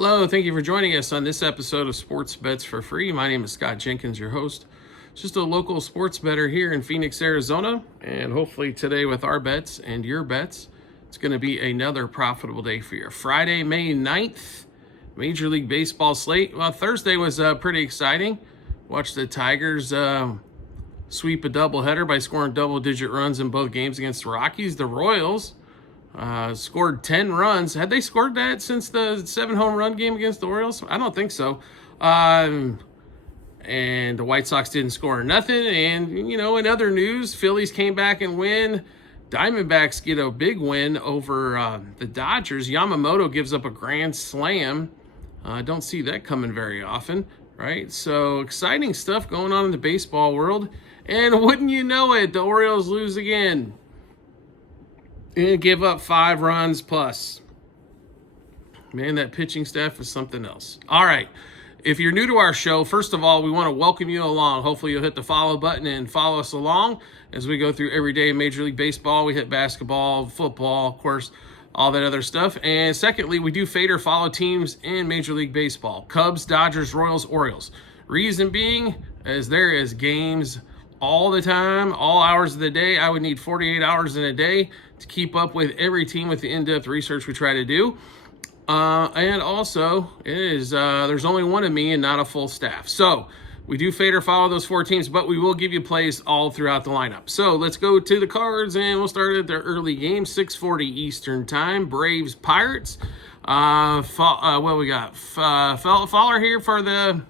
Hello, thank you for joining us on this episode of Sports Bets for Free. My name is Scott Jenkins, your host. Just a local sports bettor here in Phoenix, Arizona, and hopefully today with our bets and your bets, it's going to be another profitable day for you. Friday, May 9th, Major League Baseball slate. Well, Thursday was pretty exciting. Watched the Tigers sweep a doubleheader by scoring double-digit runs in both games against the Rockies. The Royals scored 10 runs. Had they scored that since the 7-home run game against the Orioles? I don't think so. And the White Sox didn't score nothing. And, in other news, Phillies came back and win. Diamondbacks get a big win over the Dodgers. Yamamoto gives up a grand slam. I don't see that coming very often, right? So exciting stuff going on in the baseball world. And wouldn't you know it, the Orioles lose again. And give up 5 runs plus. Man, that pitching staff is something else. All right. If you're new to our show, first of all, we want to welcome you along. Hopefully you'll hit the follow button and follow us along as we go through every day in Major League Baseball. We hit basketball, football, of course, all that other stuff. And secondly, we do fade or follow teams in Major League Baseball. Cubs, Dodgers, Royals, Orioles. Reason being, as there is games all the time, all hours of the day. I would need 48 hours in a day to keep up with every team with the in-depth research we try to do. And also, there's only one of me and not a full staff. So we do fade or follow those 4 teams, but we will give you plays all throughout the lineup. So let's go to the cards, and we'll start at the early game, 6:40 Eastern time. Braves, Pirates. What we got? Fowler here for the...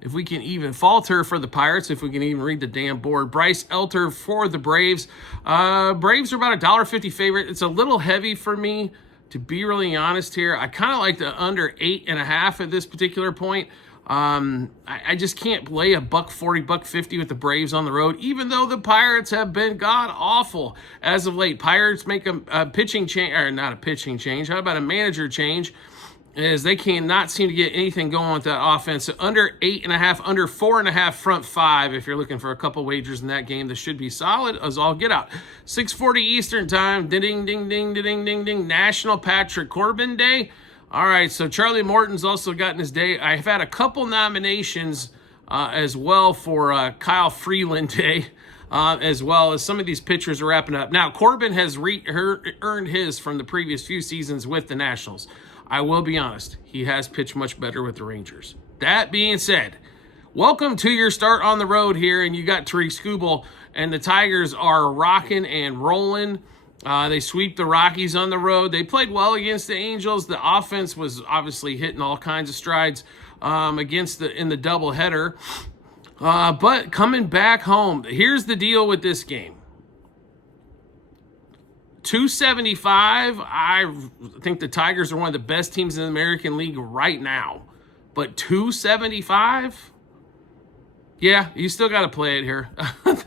If we can even falter for the Pirates, if we can even read the damn board. Bryce Elter for the Braves. Braves are about a $1.50 favorite. It's a little heavy for me, to be really honest here. I kind of like the under 8.5 at this particular point. I just can't play a $1.40, $1.50 with the Braves on the road, even though the Pirates have been god-awful as of late. Pirates make a pitching change, or not a pitching change. How about a manager change? As they cannot seem to get anything going with that offense. So under 8.5, under 4.5 front 5. If you're looking for a couple wagers in that game, this should be solid as all get out. 6:40 Eastern time. Ding, ding, ding, ding, ding, ding, ding. National Patrick Corbin Day. All right, so Charlie Morton's also gotten his day. I've had a couple nominations as well for Kyle Freeland Day. As well as some of these pitchers are wrapping up. Now, Corbin has earned his from the previous few seasons with the Nationals. I will be honest, he has pitched much better with the Rangers. That being said, welcome to your start on the road here, and you got Tariq Skubal, and the Tigers are rocking and rolling. They sweep the Rockies on the road. They played well against the Angels. The offense was obviously hitting all kinds of strides in the doubleheader. But coming back home, here's the deal with this game. 275, I think the Tigers are one of the best teams in the American League right now. But 275? Yeah, you still got to play it here.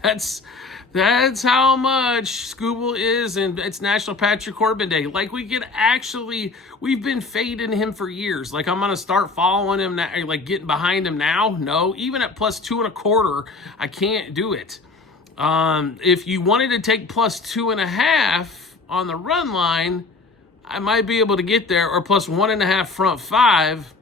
That's how much Skubal is, and it's National Patrick Corbin Day. Like, we've been fading him for years. Like, I'm going to start following him now, like getting behind him now? No, even at plus 2.25, I can't do it. If you wanted to take plus 2.5 on the run line, I might be able to get there, or plus 1.5 front 5.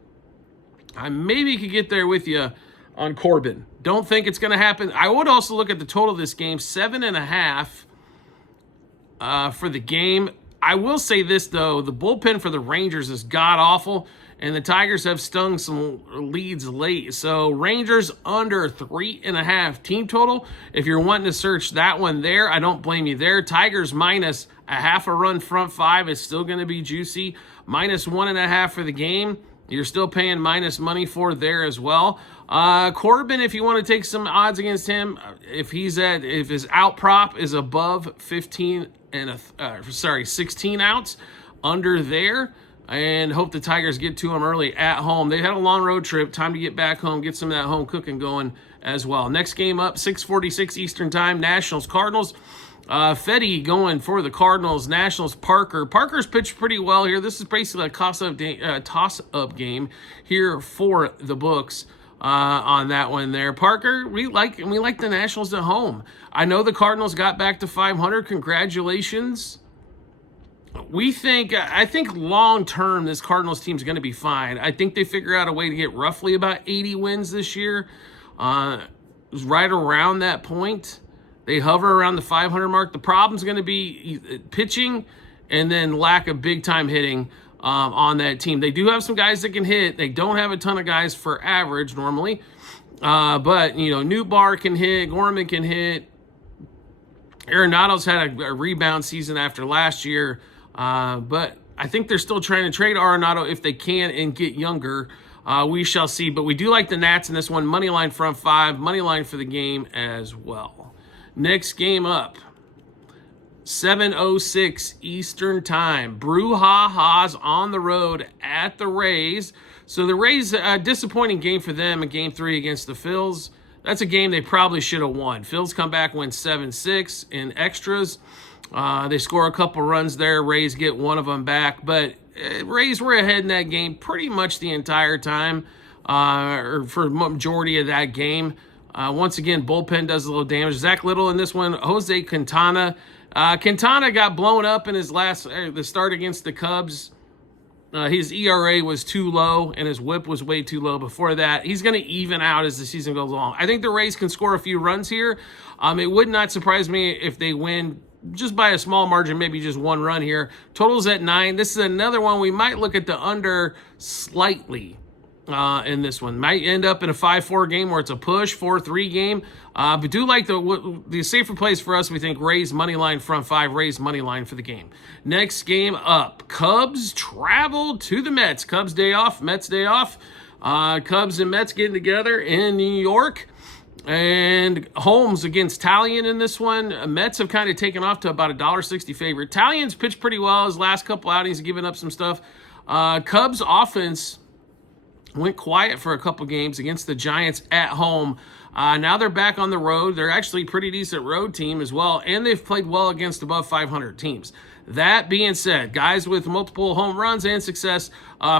I maybe could get there with you on Corbin. Don't think it's going to happen. I would also look at the total of this game, 7.5 for the game. I will say this, though. The bullpen for the Rangers is god-awful, and the Tigers have stung some leads late. So Rangers under 3.5 team total. If you're wanting to search that one there, I don't blame you there. Tigers minus a 0.5 run front 5 is still going to be juicy. Minus 1.5 for the game. You're still paying minus money for there as well. Corbin, if you want to take some odds against him, if his out prop is above 16 outs, under there, and hope the Tigers get to him early at home. They had a long road trip. Time to get back home, get some of that home cooking going as well. Next game up, 6:46 Eastern time, Nationals, Cardinals. Fetty going for the Cardinals. Nationals, Parker. Parker's pitched pretty well here. This is basically a toss-up game here for the books on that one there. Parker, we like the Nationals at home. I know the Cardinals got back to 500. Congratulations I think long term, this Cardinals team is going to be fine. I think they figure out a way to get roughly about 80 wins this year. Right around that point. They hover around the 500 mark. The problem's going to be pitching and then lack of big time hitting on that team. They do have some guys that can hit. They don't have a ton of guys for average normally. But, Newbar can hit. Gorman can hit. Arenado's had a rebound season after last year. But I think they're still trying to trade Arenado if they can and get younger. We shall see. But we do like the Nats in this one. Money line front 5. Money line for the game as well. Next game up. 7:06 Eastern Time. Brouhaha's on the road at the Rays. So the Rays, a disappointing game for them in Game 3 against the Phils. That's a game they probably should have won. Phils come back, win 7-6 in extras. They score a couple runs there. Rays get one of them back. But Rays were ahead in that game pretty much the entire time, or for the majority of that game. Once again, bullpen does a little damage. Zach Little in this one. Jose Quintana. Quintana got blown up in his the start against the Cubs. His ERA was too low, and his whip was way too low before that. He's going to even out as the season goes along. I think the Rays can score a few runs here. It would not surprise me if they win just by a small margin, maybe just one run here. Total's at 9. This is another one we might look at the under slightly. In this one. Might end up in a 5-4 game where it's a push, 4-3 game. But do like the safer plays for us, we think Rays money line front 5, Rays money line for the game. Next game up, Cubs travel to the Mets. Cubs day off, Mets day off. Cubs and Mets getting together in New York. And Holmes against Talion in this one. Mets have kind of taken off to about a $1.60 favorite. Talion's pitched pretty well his last couple outings, giving up some stuff. Cubs offense went quiet for a couple games against the Giants at home. Now they're back on the road. They're actually a pretty decent road team as well, and they've played well against above 500 teams. That being said, guys with multiple home runs and success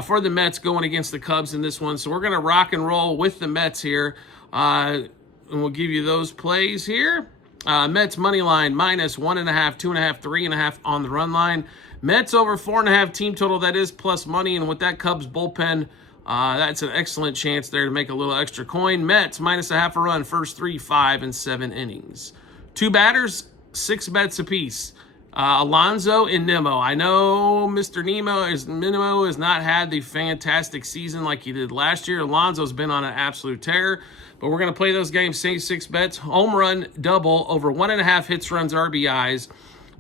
for the Mets going against the Cubs in this one. So we're going to rock and roll with the Mets here, and we'll give you those plays here. Mets money line minus 1.5, 2.5, 3.5 on the run line. Mets over 4.5 team total. That is plus money, and with that Cubs bullpen, that's an excellent chance there to make a little extra coin. Mets minus a half a run, first 3, 5, and 7 innings. 2 batters, 6 bets apiece. Alonso and Nimmo. I know Mr. Nimmo has not had the fantastic season like he did last year. Alonso's been on an absolute tear. But we're going to play those games, same 6 bets. Home run, double, over 1.5 hits, runs, RBIs.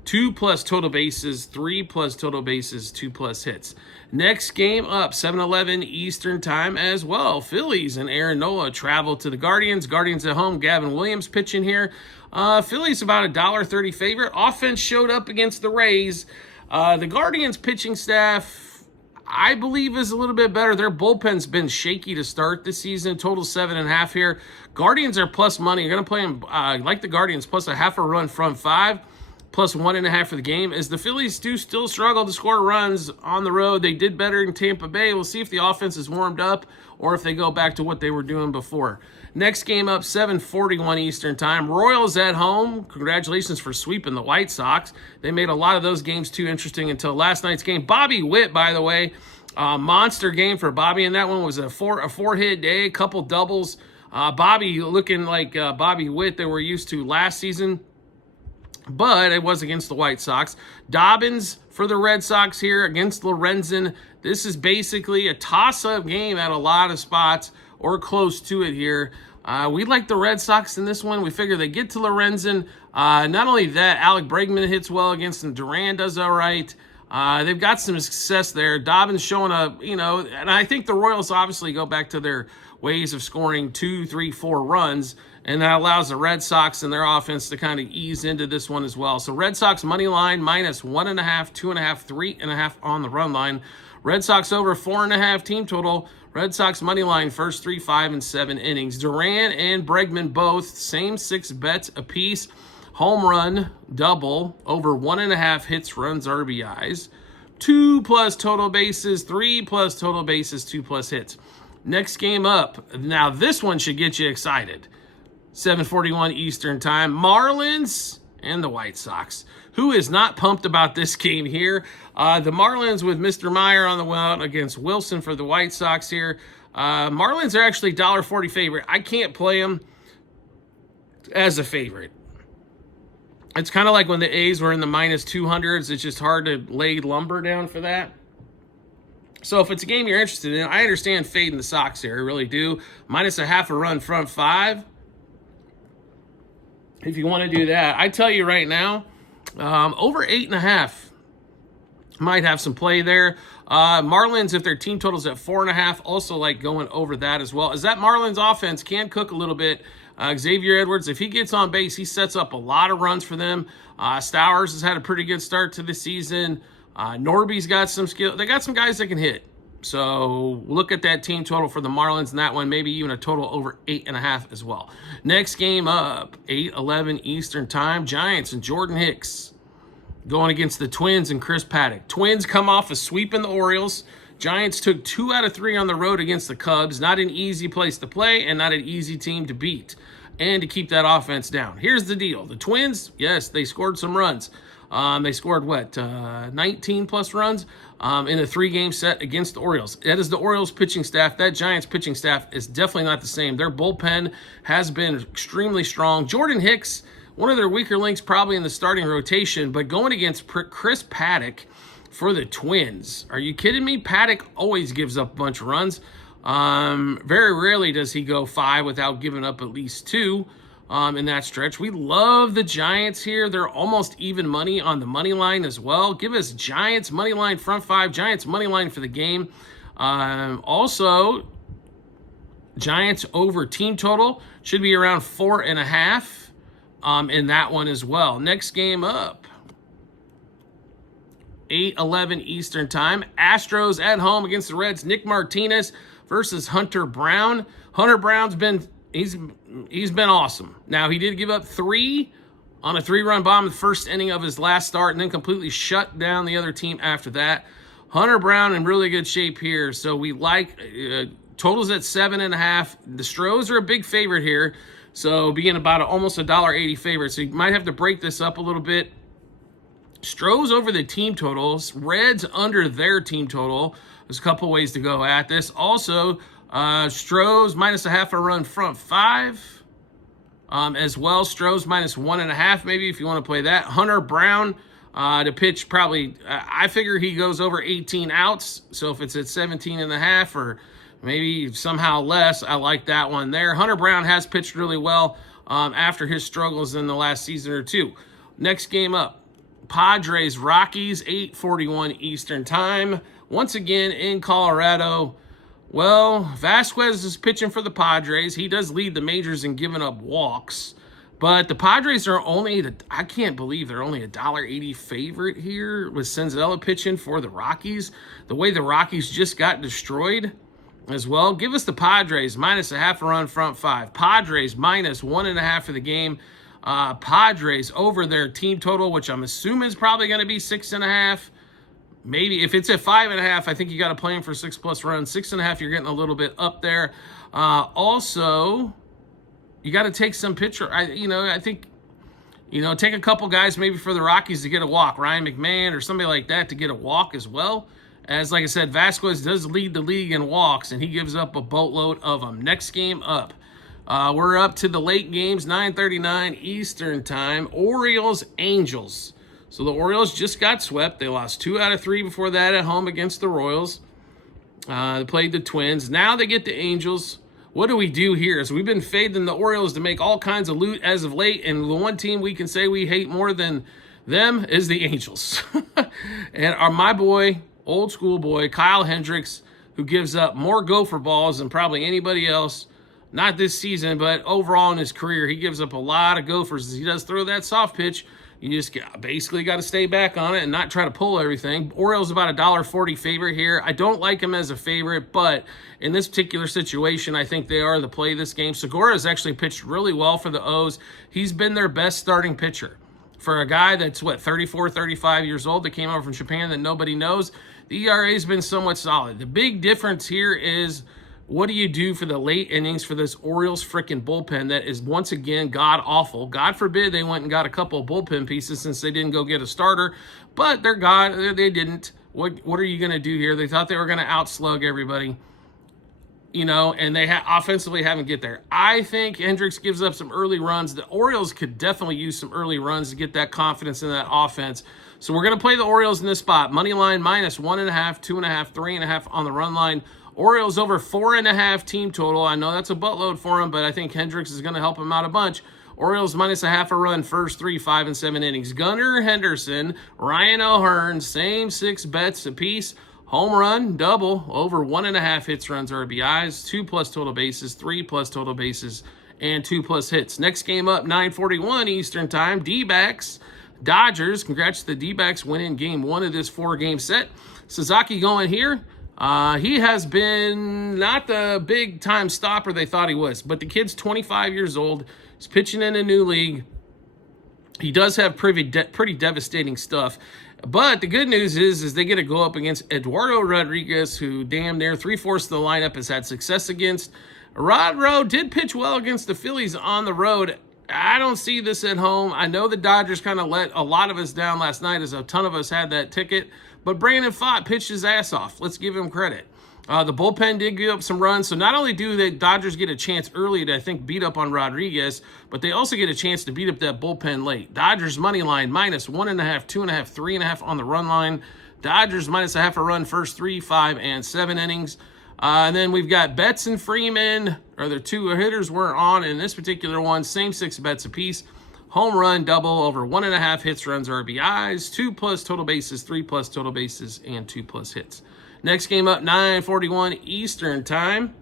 2 plus total bases, 3 plus total bases, 2 plus hits. Next game up, 7:11 Eastern Time as well. Phillies and Aaron Nola travel to the Guardians. Guardians at home. Gavin Williams pitching here. Phillies about a $1.30 favorite. Offense showed up against the Rays. The Guardians pitching staff, I believe, is a little bit better. Their bullpen's been shaky to start this season. Total 7.5 here. Guardians are plus money. You're going to play them like the Guardians, plus a half a run front 5. Plus 1.5 for the game, as the Phillies do still struggle to score runs on the road. They did better in Tampa Bay. We'll see if the offense is warmed up or if they go back to what they were doing before. Next game up, 7:41 Eastern Time. Royals at home. Congratulations for sweeping the White Sox. They made a lot of those games too interesting until last night's game. Bobby Witt, by the way, monster game for Bobby, and that one was a four-hit day, couple doubles. Bobby looking like Bobby Witt that we're used to last season. But it was against the White Sox. Dobbins for the Red Sox here against Lorenzen. This is basically a toss-up game at a lot of spots or close to it here. We like the Red Sox in this one. We figure they get to Lorenzen. Not only that, Alec Bregman hits well against them. Duran does all right. They've got some success there. Dobbins showing up, and I think the Royals obviously go back to their ways of scoring 2, 3, 4 runs, and that allows the Red Sox and their offense to kind of ease into this one as well. So Red Sox money line minus 1.5, 2.5, 3.5 on the run line. Red Sox over 4.5 team total. Red Sox money line first 3, 5, and 7 innings. Duran and Bregman both same 6 bets apiece. Home run, double, over 1.5 hits, runs, RBIs. 2 plus total bases, 3 plus total bases, 2 plus hits. Next game up. Now this one should get you excited. 7:41 Eastern Time. Marlins and the White Sox. Who is not pumped about this game here? The Marlins with Mr. Meyer on the mound against Wilson for the White Sox here. Marlins are actually $1.40 favorite. I can't play them as a favorite. It's kind of like when the A's were in the minus 200s. It's just hard to lay lumber down for that. So if it's a game you're interested in, I understand fading the Sox here. I really do. Minus a half a run front five. If you want to do that, I tell you right now, over 8.5 might have some play there. Marlins, if their team total's at 4.5, also like going over that as well. As that Marlins offense can cook a little bit. Xavier Edwards, if he gets on base, he sets up a lot of runs for them. Stowers has had a pretty good start to the season. Norby's got some skill. They got some guys that can hit. So look at that team total for the Marlins in that one, maybe even a total over 8.5 as well. Next game up, 8:11 Eastern Time, Giants and Jordan Hicks going against the Twins and Chris Paddock. Twins come off a sweep in the Orioles. Giants took 2 out of 3 on the road against the Cubs. Not an easy place to play and not an easy team to beat and to keep that offense down. Here's the deal. The Twins, yes, they scored some runs. They scored, 19-plus runs in a 3-game set against the Orioles. That is the Orioles pitching staff. That Giants pitching staff is definitely not the same. Their bullpen has been extremely strong. Jordan Hicks, one of their weaker links probably in the starting rotation, but going against Chris Paddock for the Twins. Are you kidding me? Paddock always gives up a bunch of runs. Very rarely does he go 5 without giving up at least 2. In that stretch. We love the Giants here. They're almost even money on the money line as well. Give us Giants money line front 5, Giants money line for the game. Also, Giants over team total should be around 4.5 in that one as well. Next game up, 8:11 Eastern Time. Astros at home against the Reds. Nick Martinez versus Hunter Brown. Hunter Brown's been He's been awesome. Now, he did give up 3 on a 3-run bomb in the first inning of his last start and then completely shut down the other team after that. Hunter Brown in really good shape here. So we like totals at 7.5. The Stros are a big favorite here. So being about almost $1.80 favorite. So you might have to break this up a little bit. Stros over the team totals. Reds under their team total. There's a couple ways to go at this. Also, Stros minus a half a run front 5 as well. Stros minus 1.5 maybe if you want to play that. Hunter Brown to pitch probably, I figure he goes over 18 outs. So if it's at 17.5 or maybe somehow less, I like that one there. Hunter Brown has pitched really well after his struggles in the last season or two. Next game up, Padres Rockies, 8:41 Eastern Time. Once again in Colorado. Well, Vasquez is pitching for the Padres. He does lead the majors in giving up walks. But the Padres are only, I can't believe they're only a $1.80 favorite here with Senzella pitching for the Rockies. The way the Rockies just got destroyed as well. Give us the Padres minus a half a run front 5. Padres minus 1.5 for the game. Padres over their team total, which I'm assuming is probably going to be 6.5. Maybe if it's at 5.5, I think you got to play him for 6+ runs. 6.5, you're getting a little bit up there. Also, you got to take some pitcher. I think, take a couple guys maybe for the Rockies to get a walk. Ryan McMahon or somebody like that to get a walk as well. As like I said, Vasquez does lead the league in walks, and he gives up a boatload of them. Next game up, we're up to the late games, 9:39 Eastern Time. Orioles Angels. So the Orioles just got swept. They lost 2 out of 3 before that at home against the Royals. They played the Twins. Now they get the Angels. What do we do here? So we've been fading the Orioles to make all kinds of loot as of late, and the one team we can say we hate more than them is the Angels. And my boy, old school boy, Kyle Hendricks, who gives up more gopher balls than probably anybody else. Not this season, but overall in his career, he gives up a lot of gophers. He does throw that soft pitch. You just basically got to stay back on it and not try to pull everything. Orioles about a $1.40 favorite here. I don't like him as a favorite, but in this particular situation, I think they are the play this game. Segura has actually pitched really well for the O's. He's been their best starting pitcher. For a guy that's, 34, 35 years old that came over from Japan that nobody knows, the ERA has been somewhat solid. The big difference here is What do you do for the late innings for this Orioles freaking bullpen that is once again god awful? God forbid they went and got a couple of bullpen pieces since they didn't go get a starter, but they didn't. What are you going to do here? They thought they were going to outslug everybody, and they offensively haven't get there. I think Hendricks gives up some early runs. The Orioles could definitely use some early runs to get that confidence in that offense. So we're going to play the Orioles in this spot. Money line -1.5, 2.5, 3.5 on the run line. Orioles over 4.5 team total. I know that's a buttload for them, but I think Hendricks is going to help him out a bunch. Orioles -0.5 a run, first 3, 5, and 7 innings. Gunnar Henderson, Ryan O'Hearn, same 6 bets apiece. Home run, double, over 1.5 hits, runs, RBIs, 2+ total bases, 3+ total bases, and 2+ hits. Next game up, 9:41 Eastern Time. D-backs, Dodgers. Congrats to the D-backs winning game 1 of this 4-game set. Sasaki going here. He has been not the big-time stopper they thought he was, but the kid's 25 years old. He's pitching in a new league. He does have pretty devastating stuff. But the good news is they get to go up against Eduardo Rodriguez, who damn near 3/4 of the lineup has had success against. Rodro did pitch well against the Phillies on the road. I don't see this at home. I know the Dodgers kind of let a lot of us down last night, as a ton of us had that ticket. But Brandon Pfaadt pitched his ass off. Let's give him credit. The bullpen did give up some runs. So not only do the Dodgers get a chance early to, I think, beat up on Rodriguez, but they also get a chance to beat up that bullpen late. Dodgers money line -1.5, 2.5, 3.5 on the run line. Dodgers -0.5 a run, first 3, 5, and 7 innings. And then we've got Betts and Freeman, or the 2 hitters we're on in this particular one. Same 6 bets apiece. Home run, double, over 1.5 hits, runs, RBIs, 2+ total bases, 3+ total bases, and 2+ hits. Next game up, 9:41 Eastern Time.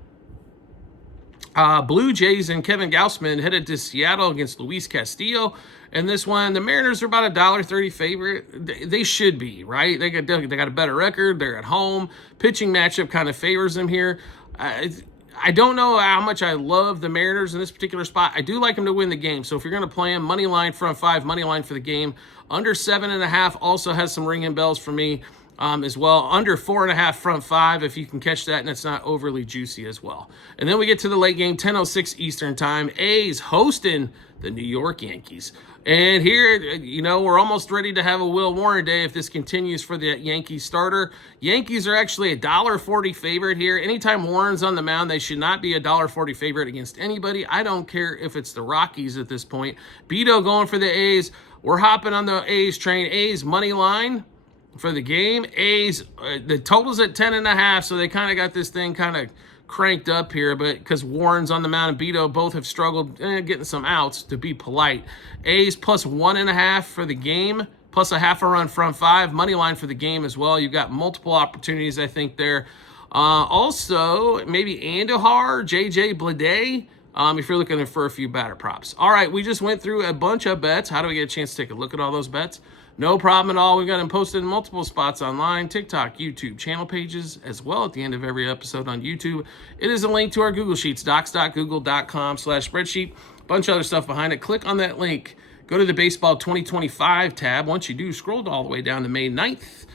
Blue Jays and Kevin Gausman headed to Seattle against Luis Castillo. And this one, the Mariners are about $1.30 favorite. They should be, right? They got a better record. They're at home. Pitching matchup kind of favors them here. I don't know how much I love the Mariners in this particular spot. I do like them to win the game. So if you're going to play them, money line front 5, money line for the game. Under 7.5 also has some ringing bells for me. As well. Under 4.5 front 5, if you can catch that, and it's not overly juicy as well. And then we get to the late game, 10:06 Eastern Time. A's hosting the New York Yankees. And here, we're almost ready to have a Will Warren day if this continues for the Yankees starter. Yankees are actually $1.40 favorite here. Anytime Warren's on the mound, they should not be $1.40 favorite against anybody. I don't care if it's the Rockies at this point. Beto going for the A's. We're hopping on the A's train. A's money line for the game. A's, the total's at 10.5, so they kind of got this thing kind of cranked up here, but because Warren's on the mound and Beto both have struggled getting some outs, to be polite. A's +1.5 for the game, +0.5 a run front 5, money line for the game as well. You've got multiple opportunities, I think, there. Also, maybe Andujar, JJ Bleday, if you're looking for a few batter props. All right, we just went through a bunch of bets. How do we get a chance to take a look at all those bets? No problem at all. We've got them posted in multiple spots online, TikTok, YouTube, channel pages, as well at the end of every episode on YouTube. It is a link to our Google Sheets, docs.google.com/spreadsheet. A bunch of other stuff behind it. Click on that link. Go to the Baseball 2025 tab. Once you do, scroll all the way down to May 9th,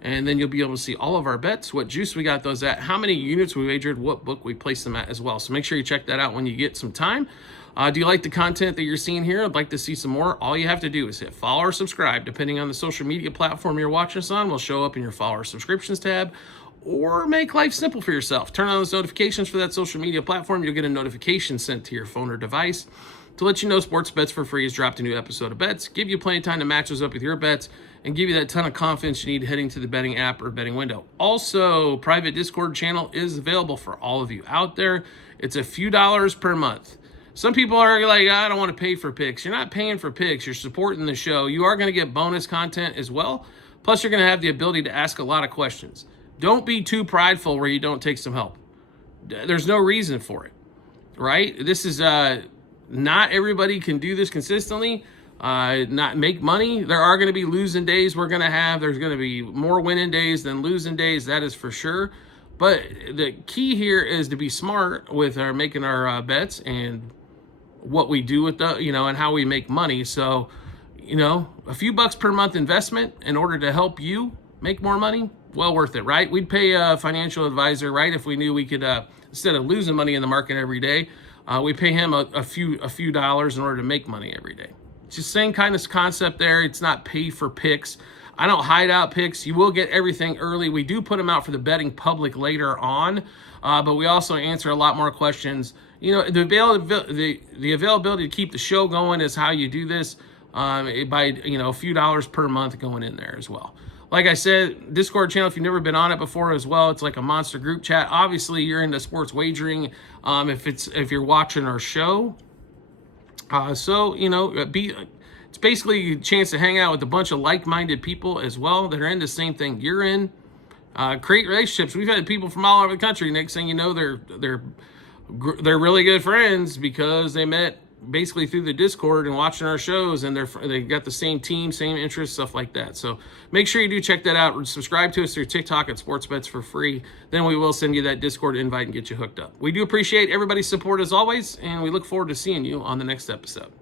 and then you'll be able to see all of our bets, what juice we got those at, how many units we wagered, what book we placed them at as well. So make sure you check that out when you get some time. Do you like the content that you're seeing here? I'd like to see some more. All you have to do is hit follow or subscribe, depending on the social media platform you're watching us on. Will show up in your follow or subscriptions tab, or make life simple for yourself. Turn on those notifications for that social media platform. You'll get a notification sent to your phone or device to let you know Sports Bets for Free has dropped a new episode of bets, give you plenty of time to match those up with your bets, and give you that ton of confidence you need heading to the betting app or betting window. Also, private Discord channel is available for all of you out there. It's a few dollars per month. Some people are like, I don't want to pay for picks. You're not paying for picks. You're supporting the show. You are going to get bonus content as well. Plus, you're going to have the ability to ask a lot of questions. Don't be too prideful where you don't take some help. There's no reason for it, right? This is not everybody can do this consistently, not make money. There are going to be losing days we're going to have. There's going to be more winning days than losing days. That is for sure. But the key here is to be smart with our making our bets and what we do with the, and how we make money. So, a few bucks per month investment in order to help you make more money. well worth it, right? We'd pay a financial advisor, right, if we knew we could, instead of losing money in the market every day, we pay him a few dollars in order to make money every day. It's the same kind of concept there. It's not pay for picks. I don't hide out picks. You will get everything early. We do put them out for the betting public later on, but we also answer a lot more questions. You know, the availability to keep the show going is how you do this, by, you know, a few dollars per month going in there as well. Like I said, Discord channel, if you've never been on it before as well, it's like a monster group chat. Obviously, you're into sports wagering if you're watching our show. So, you know, it's basically a chance to hang out with a bunch of like-minded people as well that are in the same thing you're in. Create relationships. We've had people from all over the country. Next thing you know, they're really good friends because they met basically through the Discord and watching our shows, and they got the same team, same interests, stuff like that. So make sure you do check that out. Subscribe to us through TikTok at Sports Bets for free. Then we will send you that Discord invite and get you hooked up. We do appreciate everybody's support as always, and we look forward to seeing you on the next episode.